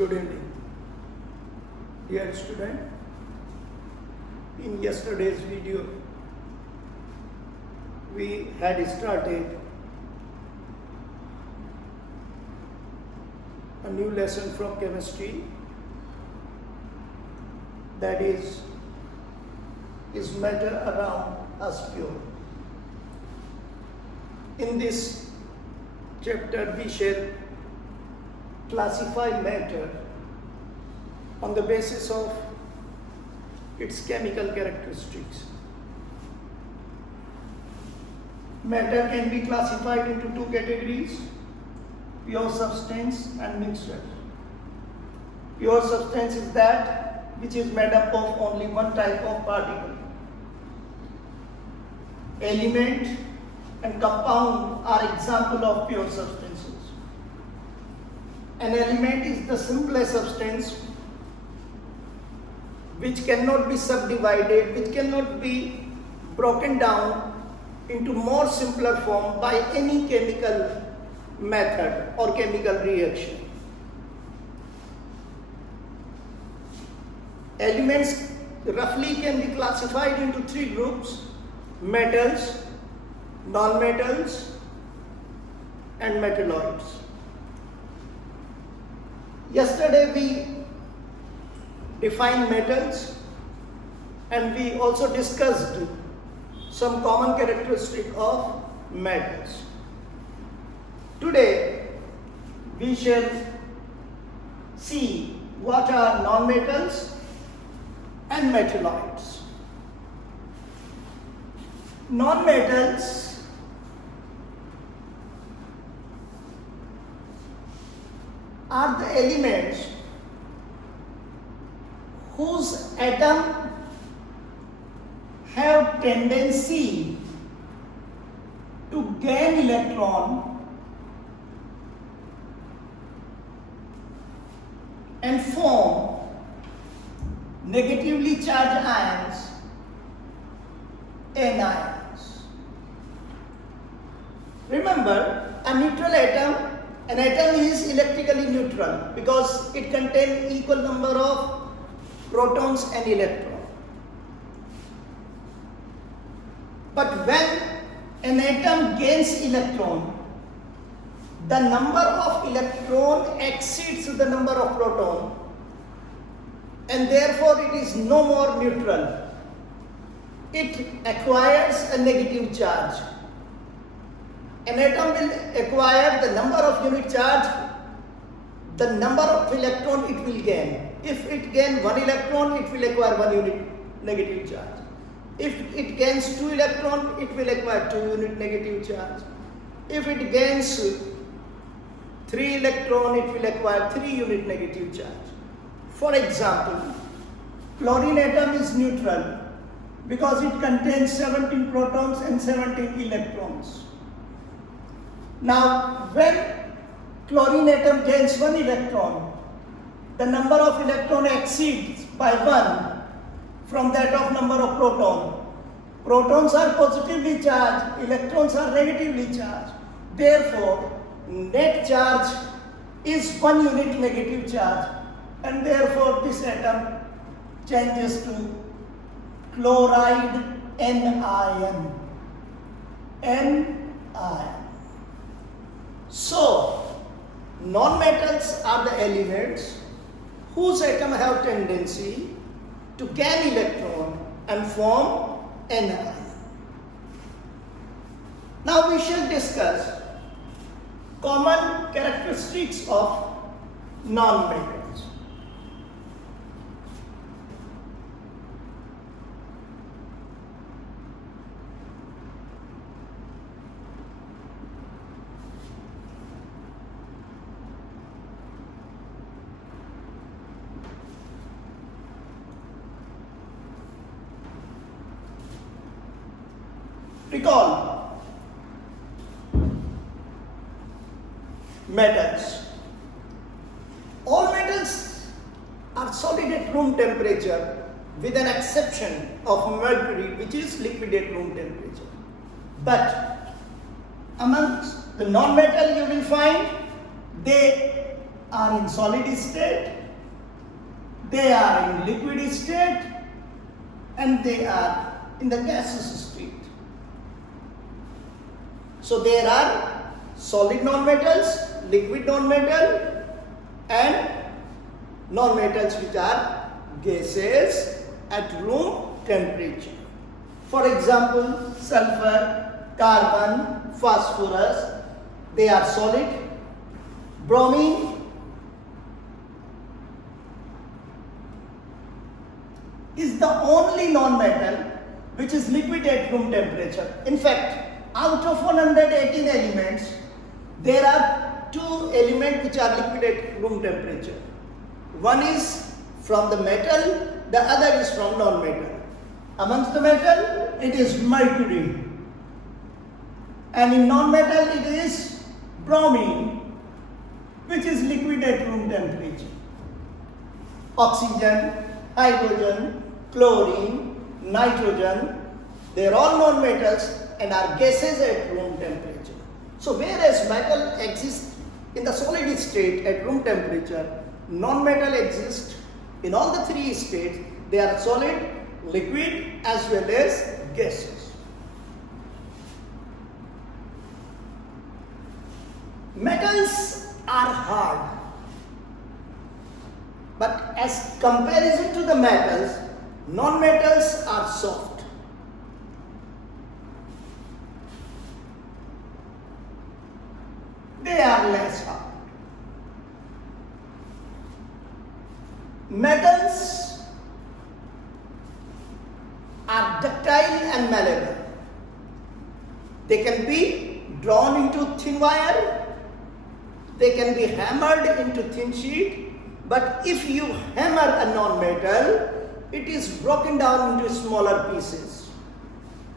Good evening. Dear student, in yesterday's video, we had started a new lesson from chemistry, that is matter around us pure. In this chapter, we shall classify matter on the basis of its chemical characteristics. Matter can be classified into two categories: pure substance and mixture. Pure substance is that which is made up of only one type of particle. Element and compound are example of pure substances. An element is the simplest substance which cannot be subdivided, which cannot be broken down into more simpler form by any chemical method or chemical reaction. Elements roughly can be classified into three groups: metals, non-metals, and metalloids. Yesterday we defined metals and we also discussed some common characteristic of metals. Today we shall see what are non-metals and metalloids. Non-metals are the elements whose atom have tendency to gain electron and form negatively charged ions, anions. Remember, a neutral atom, an atom is electrically neutral because it contains equal number of protons and electrons. But when an atom gains electron, the number of electron exceeds the number of proton, and therefore it is no more neutral. It acquires a negative charge. An atom will acquire the number of unit charge, the number of electron it will gain. If it gains 1 electron, it will acquire 1 unit negative charge. If it gains 2 electron, it will acquire 2 unit negative charge. If it gains 3 electron, it will acquire 3 unit negative charge. For example, chlorine atom is neutral because it contains 17 protons and 17 electrons. Now, when chlorine atom gains 1 electron, the number of electron exceeds by 1 from that of number of proton. Protons are positively charged, electrons are negatively charged. Therefore, net charge is 1 unit negative charge, and therefore this atom changes to chloride anion. Anion. So, non-metals are the elements whose atoms have tendency to gain electron and form anion. Now we shall discuss common characteristics of non-metals. Recall metals. All metals are solid at room temperature with an exception of mercury, which is liquid at room temperature. But amongst the non-metal, you will find they are in solid state, they are in liquid state, and they are in the gaseous state. So there are solid nonmetals, liquid nonmetal, and nonmetals which are gases at room temperature. For example, sulfur, carbon, phosphorus, they are solid. Bromine is the only nonmetal which is liquid at room temperature. In fact, out of 118 elements, there are 2 elements which are liquid at room temperature. One is from the metal, the other is from non-metal. Amongst the metal, it is mercury. And in non-metal, it is bromine, which is liquid at room temperature. Oxygen, hydrogen, chlorine, nitrogen, they are all non-metals and are gases at room temperature. So whereas metal exists in the solid state at room temperature, non-metal exists in all the 3 states. They are solid, liquid as well as gases. Metals are hard, but as comparison to the metals, non-metals are soft. They are less hard. Metals are ductile and malleable. They can be drawn into thin wire, they can be hammered into thin sheet, but if you hammer a non-metal, it is broken down into smaller pieces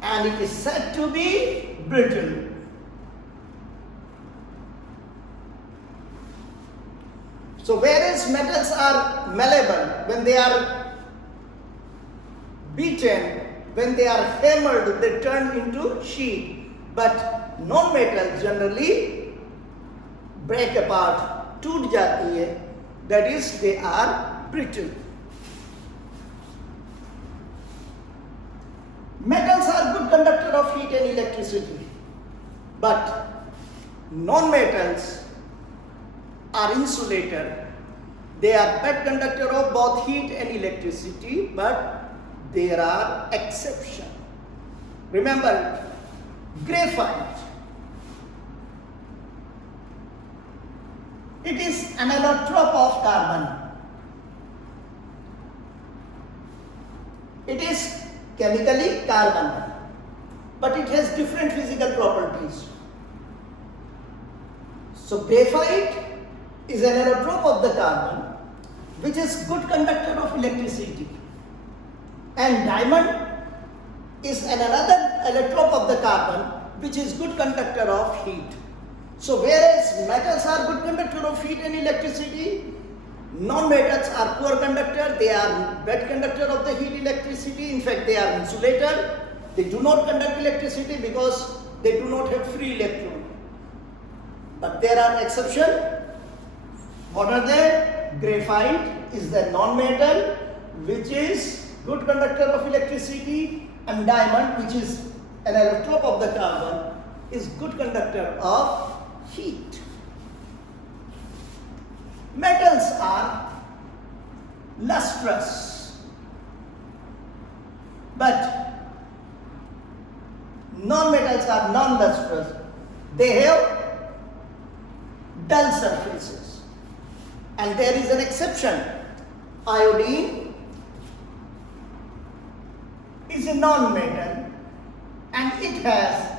and it is said to be brittle. So whereas metals are malleable, when they are beaten, when they are hammered, they turn into sheet, but non-metals generally break apart, टूट जाती है, that is they are brittle. Metals are good conductor of heat and electricity, but non-metals are insulator. They are bad conductor of both heat and electricity, but there are exceptions. Remember, graphite. It is an allotrope of carbon. It is chemically carbon, but it has different physical properties. So graphite is an allotrope of the carbon, which is good conductor of electricity, and diamond is another allotrope of the carbon, which is good conductor of heat. So whereas metals are good conductor of heat and electricity, non-metals are poor conductor, they are bad conductor of the heat electricity. In fact, they are insulator. They do not conduct electricity because they do not have free electron. But there are exceptions. What are they? Graphite is the non-metal which is good conductor of electricity, and diamond, which is an allotrope of the carbon, is good conductor of heat. Metals are lustrous, but non-metals are non-lustrous. They have dull surfaces, and there is an exception. Iodine is a non-metal and it has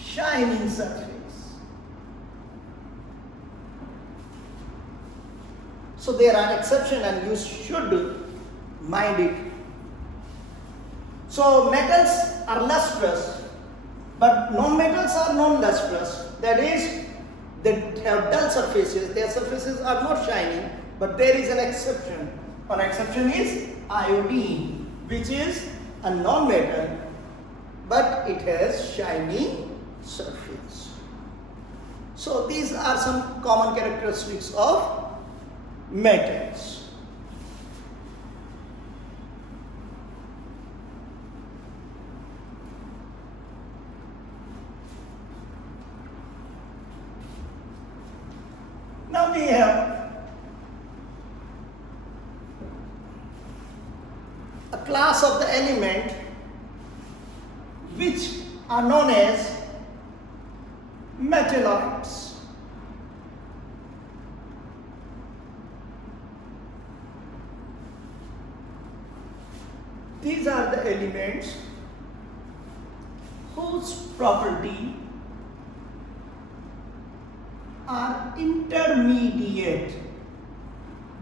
shining surface. So there are exceptions and you should mind it. So metals are lustrous, but non-metals are non-lustrous. That is, they have dull surfaces. Their surfaces are not shining, but there is an exception. One exception is iodine, which is a non-metal, but it has shiny surface. So these are some common characteristics of metals. Now we have a class of the element which are known as metalloids. These are the elements whose property are intermediate.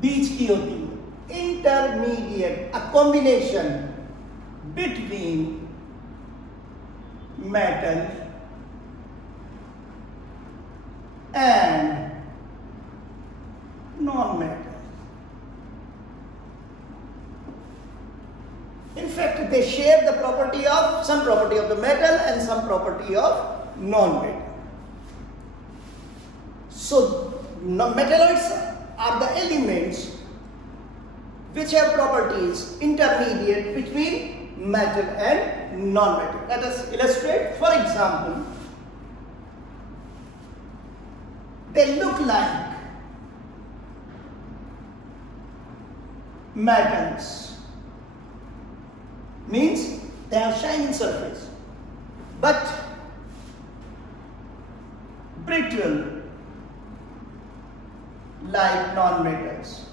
बीच की होती है intermediate, a combination between metal and non-metal. In fact, they share the property of some property of the metal and some property of non-metal. So, metalloids are the elements which have properties intermediate between metal and non-metal. Let us illustrate. For example, they look like metals, means they have shining surface, but brittle like non-metals.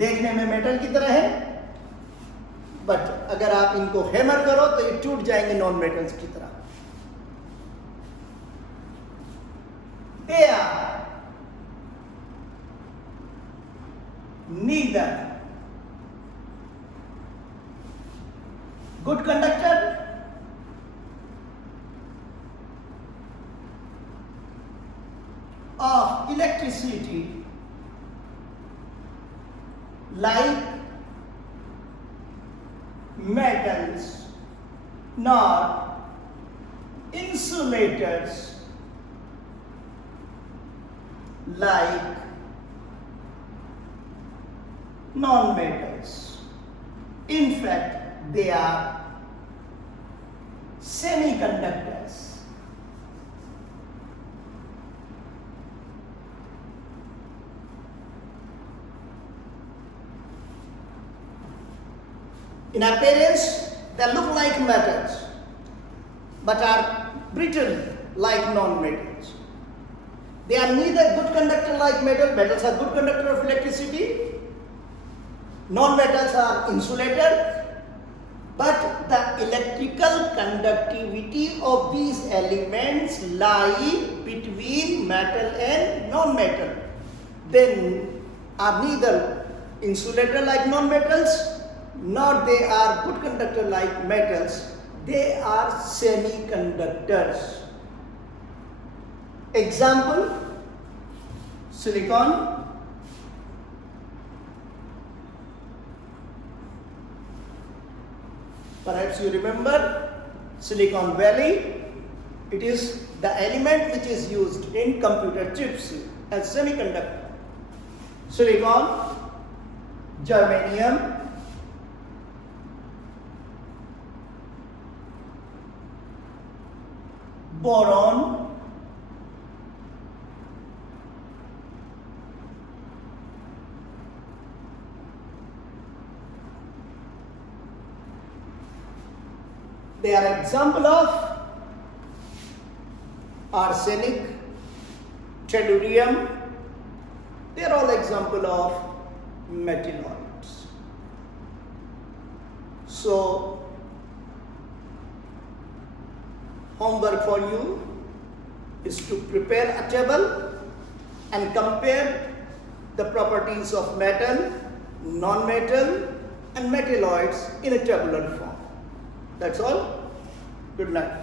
देखने में metal की तरह है, but अगर आप इनको hammer करो तो ये टूट जाएंगे नॉन मेटल्स की तरह. They are neither good conductor of electricity like metals, nor insulators like non-metals. In fact, they are semiconductors. In appearance, they look like metals, but are brittle like non-metals. They are neither good conductor like metal. Metals are good conductor of electricity. Non-metals are insulator. But the electrical conductivity of these elements lie between metal and non-metal. They are neither insulator like non-metals, nor they are good conductor like metals. They are semiconductors. Example, silicon, perhaps you remember Silicon Valley. It is the element which is used in computer chips as semiconductor. Silicon, germanium, boron, they are example of arsenic, tellurium. They are all example of metalloids. So, homework for you is to prepare a table and compare the properties of metal, non-metal and metalloids in a tabular form. That's all. Good night.